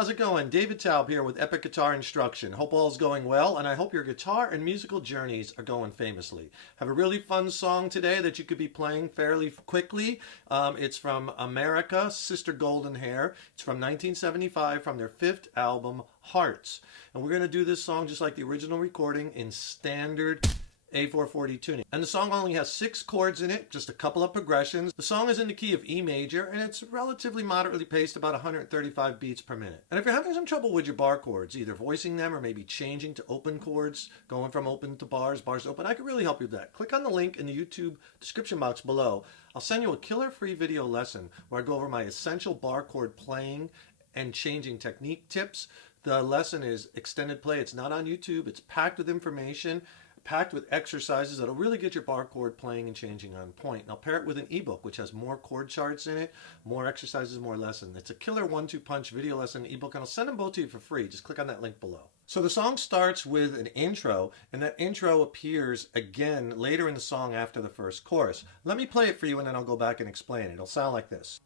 how's it going? David Taub here with Epic Guitar Instruction. Hope all's going well, and I hope your guitar and musical journeys are going famously. Have a really fun song today that you could be playing fairly quickly. It's from America, Sister Golden Hair. It's from 1975 from their 5th album, Hearts. And we're going to do this song just like the original recording in standard A440 tuning. And the song only has 6 chords in it, just a couple of progressions. The song is in the key of E major, and it's relatively moderately paced, about 135 beats per minute. And if you're having some trouble with your bar chords, either voicing them or maybe changing to open chords, going from open to bars, bars to open, I can really help you with that. Click on the link in the YouTube description box below. I'll send you a killer-free video lesson where I go over my essential bar chord playing and changing technique tips. The lesson is extended play. It's not on YouTube. It's packed with information, packed with exercises that'll really get your bar chord playing and changing on point. And I'll pair it with an ebook which has more chord charts in it, more exercises, more lessons. It's a killer 1-2 punch video lesson ebook, and I'll send them both to you for free. Just click on that link below. So the song starts with an intro, and that intro appears again later in the song after the first chorus. Let me play it for you and then I'll go back and explain it. It'll sound like this.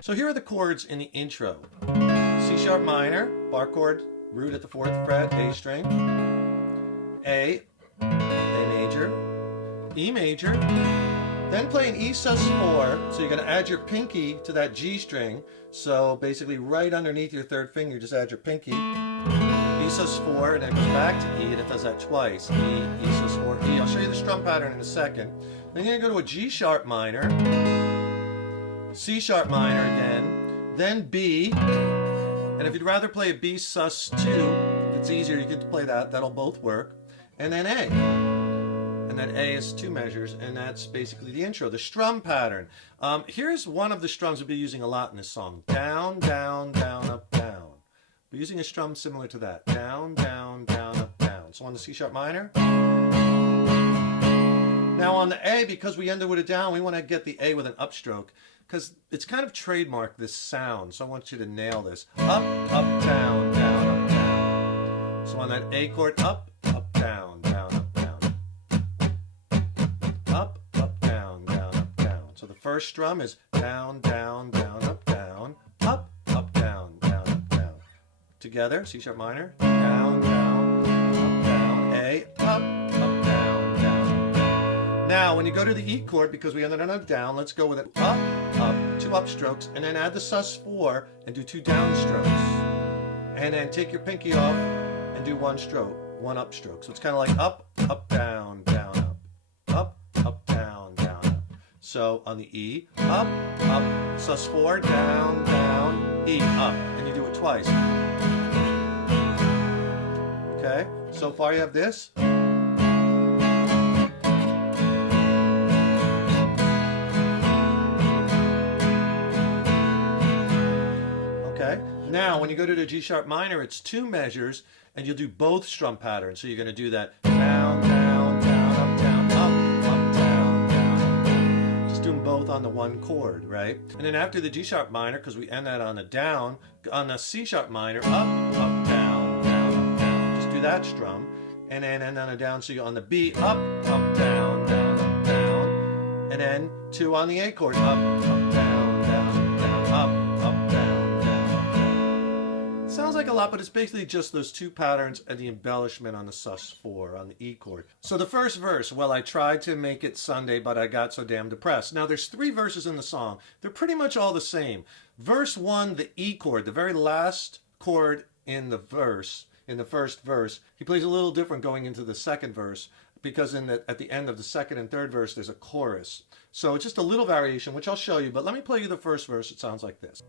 So here are the chords in the intro. C sharp minor, bar chord, root at the 4th fret, A string, A major, E major, then play an E sus4, so you're going to add your pinky to that G string, so basically right underneath your 3rd finger, just add your pinky, E sus4, and then it goes back to E, and it does that twice, E sus4, E. I'll show you the strum pattern in a second. Then you're going to go to a G sharp minor, C sharp minor again, then B, and if you'd rather play a B sus2, if it's easier you can play that, that'll both work, and then A. And then A is 2 measures, and that's basically the intro, the strum pattern. Here's one of the strums we'll be using a lot in this song. Down, down, down, up, down. We're using a strum similar to that. Down, down, down, up, down. So on the C sharp minor. Now on the A, because we ended with a down, we want to get the A with an upstroke, because it's kind of trademarked, this sound, so I want you to nail this. Up, up, down, down, up, down. So on that A chord, up, up, down, down, up, down. Up, up, down, down, up, down. So the first strum is down, down, down, up, down. Up, up, down, down, up, down. Together, C sharp minor, down, down, up, down, A, up, up, down, down. Now, when you go to the E chord, because we ended on a down, let's go with an up, up, 2 upstrokes, and then add the sus4 and do 2 downstrokes. And then take your pinky off and do 1 stroke, 1 upstroke. So it's kind of like up, up, down, down, up. Up, up, down, down, up. So on the E, up, up, sus4, down, down, E, up. And you do it twice. Okay? So far you have this. Now, when you go to the G sharp minor, it's 2 measures, and you'll do both strum patterns. So you're going to do that down, down, down, up, down, up, down, down, up, down. Just do them both on the 1 chord, right? And then after the G sharp minor, because we end that on a down, on the C sharp minor, up, up, down, down, up, down. Just do that strum, and then end on a down. So you're on the B, up, up, down, down, up, down, and then 2 on the A chord, up, up, down, down, up, down, up, up, down. Sounds like a lot, but it's basically just those 2 patterns and the embellishment on the sus4 on the E chord. So the first verse, well, I tried to make it Sunday, but I got so damn depressed. Now there's 3 verses in the song. They're pretty much all the same. Verse 1, the E chord, the very last chord in the verse, in the first verse, he plays a little different going into the 2nd verse, because at the end of the 2nd and 3rd verse there's a chorus. So it's just a little variation, which I'll show you, but let me play you the first verse. It sounds like this.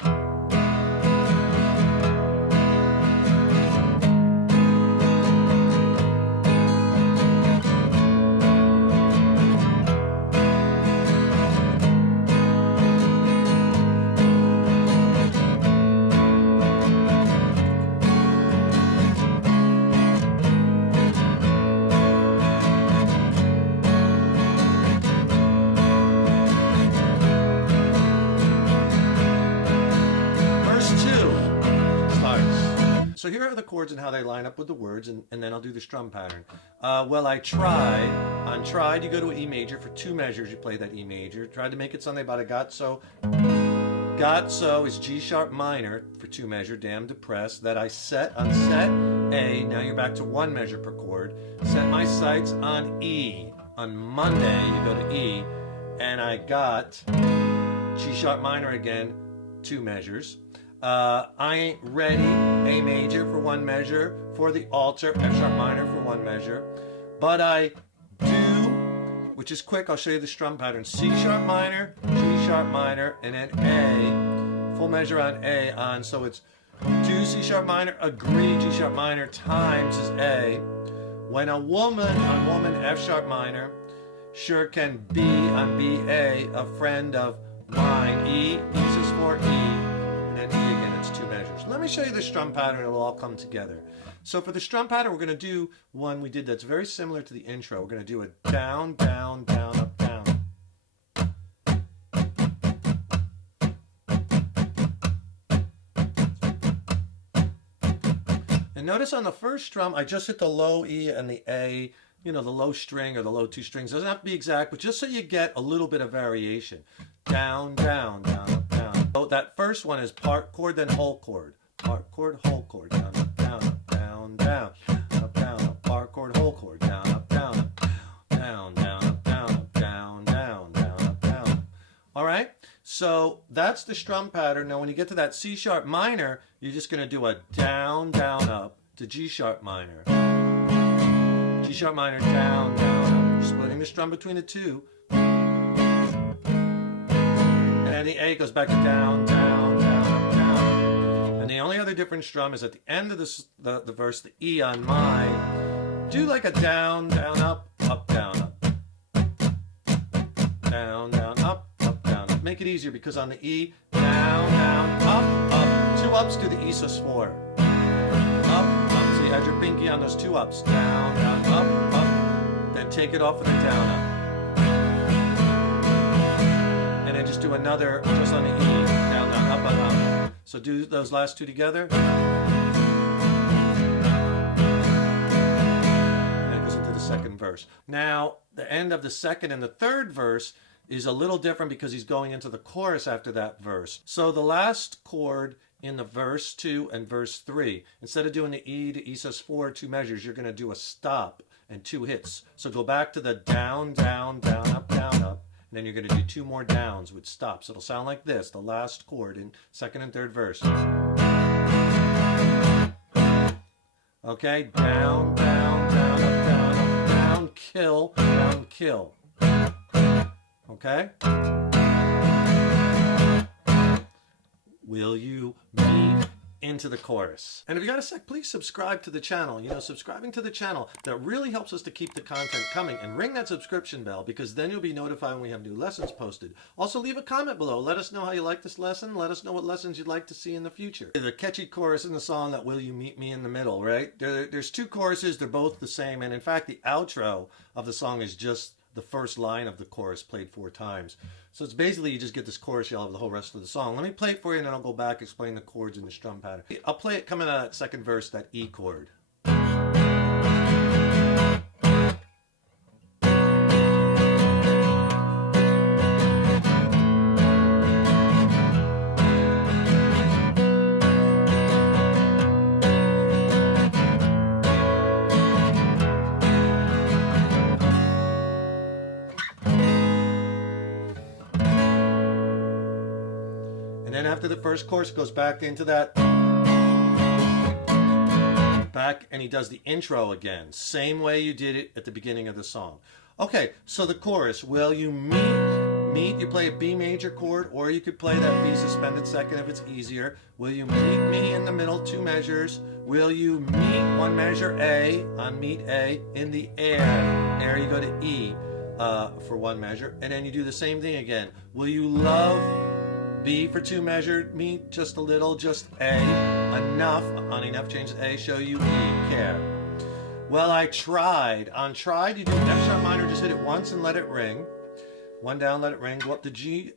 So here are the chords and how they line up with the words, and then I'll do the strum pattern. Well, I tried. On tried, you go to an E major. For 2 measures, you play that E major. Tried to make it something about a got so. Got so is G sharp minor for 2 measure, damn depressed. That I set on set A. Now you're back to 1 measure per chord. Set my sights on E. On Monday, you go to E. And I got G sharp minor again, 2 measures. I ain't ready, A major for 1 measure. For the altar, F sharp minor for 1 measure. But I do, which is quick, I'll show you the strum pattern. C sharp minor, G sharp minor, and then A, full measure on A on, so it's do C sharp minor, agree G sharp minor times is A. When a woman on woman F sharp minor, sure can be on B A, a friend of mine. E, E sus4 E, and then E again, it's 2 measures. Let me show you the strum pattern, it'll all come together. So for the strum pattern, we're going to do one we did that's very similar to the intro. We're going to do a down, down, down, up, down. And notice on the first strum, I just hit the low E and the A, you know, the low string or the low 2 strings. Doesn't have to be exact, but just so you get a little bit of variation. Down, down, down, up, down. So that first one is part chord, then whole chord. Part chord, whole chord, down, up, down, up, down, down, up, down, up, part chord, whole chord, down, up, down, up, down, down, up, down, up, down, down, down, up, down. All right, so that's the strum pattern. Now when you get to that C sharp minor, you're just going to do a down, down, up to G sharp minor. G sharp minor, down, down, up. You're splitting the strum between the 2. And then the A goes back to down, down, down, up, down. And the only other different strum is at the end of the verse, the E on mine. Do like a down, down, up, down, up. Down, down, up, down, up. Make it easier because on the E, down, down, up, up. 2 ups to the E sus4. Up, up. So you had your pinky on those 2 ups. Down, down, up, up. Then take it off with a down, up. And then just do another just on the E. Down, down, up, up, up. So do those last 2 together. And it goes into the second verse. Now, the end of the second and the third verse is a little different because he's going into the chorus after that verse. So the last chord in the verse 2 and verse 3, instead of doing the E to E sus4 2 measures, you're going to do a stop and 2 hits. So go back to the down, down, down, up, and then you're going to do 2 more downs with stops. It'll sound like this, the last chord in second and third verse. Okay, down, down, down, up, down, kill, down, kill. Okay? Will you meet into the chorus? And if you got a sec, please subscribe to the channel. You know, subscribing to the channel, that really helps us to keep the content coming. And ring that subscription bell because then you'll be notified when we have new lessons posted. Also, leave a comment below. Let us know how you like this lesson. Let us know what lessons you'd like to see in the future. The catchy chorus in the song that Will You Meet Me in the Middle, right? There's 2 choruses. They're both the same. And in fact, the outro of the song is just the first line of the chorus played 4 times. So it's basically you just get this chorus, you'll have the whole rest of the song. Let me play it for you and then I'll go back, explain the chords and the strum pattern. I'll play it coming out of that second verse, that E chord. And then after the first chorus, it goes back into that back, and he does the intro again. Same way you did it at the beginning of the song. Okay, so the chorus, will you meet, you play a B major chord, or you could play that B suspended second if it's easier. Will you meet me in the middle, 2 measures? Will you meet 1 measure A on meet A in the air? There you go to E for 1 measure, and then you do the same thing again. Will you love B for 2 measured, meet just a little, just A, enough, on enough change A, show you E, care. Well, I tried. On tried, you do F sharp minor, just hit it once and let it ring. 1 down, let it ring, go up to G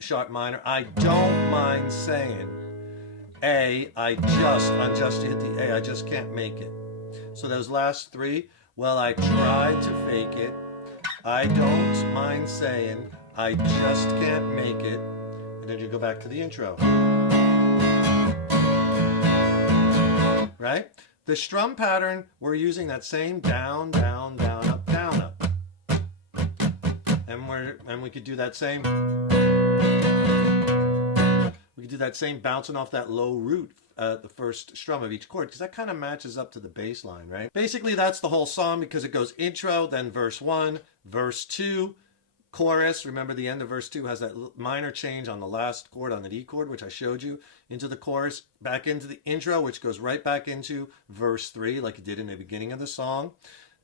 sharp minor, I don't mind saying. A, on just you hit the A, I just can't make it. So those last three, well, I tried to fake it. I don't mind saying, I just can't make it. And then you go back to the intro. Right? The strum pattern, we're using that same down, down, down, up, down, up. And we could do that same. We could do that same bouncing off that low root, the first strum of each chord, because that kind of matches up to the bass line, right? Basically, that's the whole song, because it goes intro, then verse 1, verse 2, chorus. Remember, the end of verse 2 has that minor change on the last chord, on the D chord, which I showed you, into the chorus, back into the intro, which goes right back into verse 3, like it did in the beginning of the song.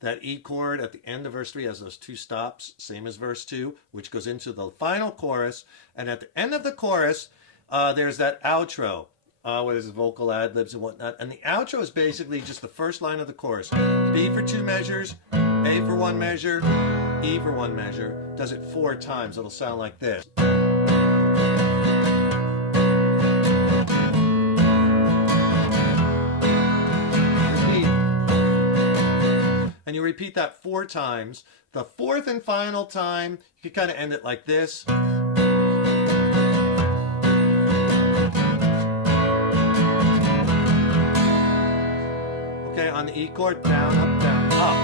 That E chord at the end of verse 3 has those two stops, same as verse 2, which goes into the final chorus. And at the end of the chorus, there's that outro. What is it, vocal ad-libs and whatnot. And the outro is basically just the first line of the chorus. B for 2 measures, A for 1 measure, E for 1 measure. Does it 4 times. It'll sound like this. And you repeat that 4 times. The 4th and final time, you can kind of end it like this. Okay, on the E chord, down, up.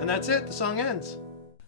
And that's it, the song ends.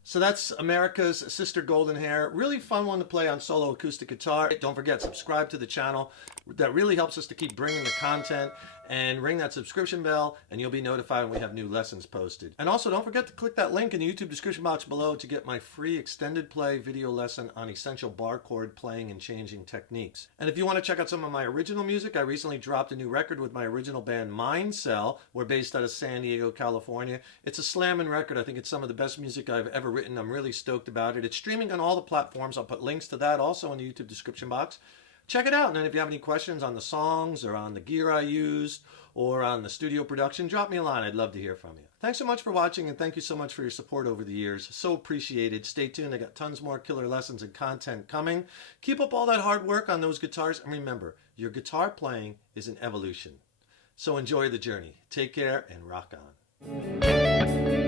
So that's America's Sister Golden Hair. Really fun one to play on solo acoustic guitar. Don't forget, subscribe to the channel. That really helps us to keep bringing the content. And ring that subscription bell, and you'll be notified when we have new lessons posted. And also, don't forget to click that link in the YouTube description box below to get my free extended play video lesson on essential bar chord playing and changing techniques. And if you want to check out some of my original music, I recently dropped a new record with my original band Mind Cell. We're based out of San Diego, California. It's a slamming record. I think it's some of the best music I've ever written. I'm really stoked about it. It's streaming on all the platforms. I'll put links to that also in the YouTube description box. Check it out, and then if you have any questions on the songs or on the gear I used or on the studio production, drop me a line. I'd love to hear from you. Thanks so much for watching, and thank you so much for your support over the years. So appreciated. Stay tuned. I got tons more killer lessons and content coming. Keep up all that hard work on those guitars, and remember, your guitar playing is an evolution. So enjoy the journey. Take care and rock on.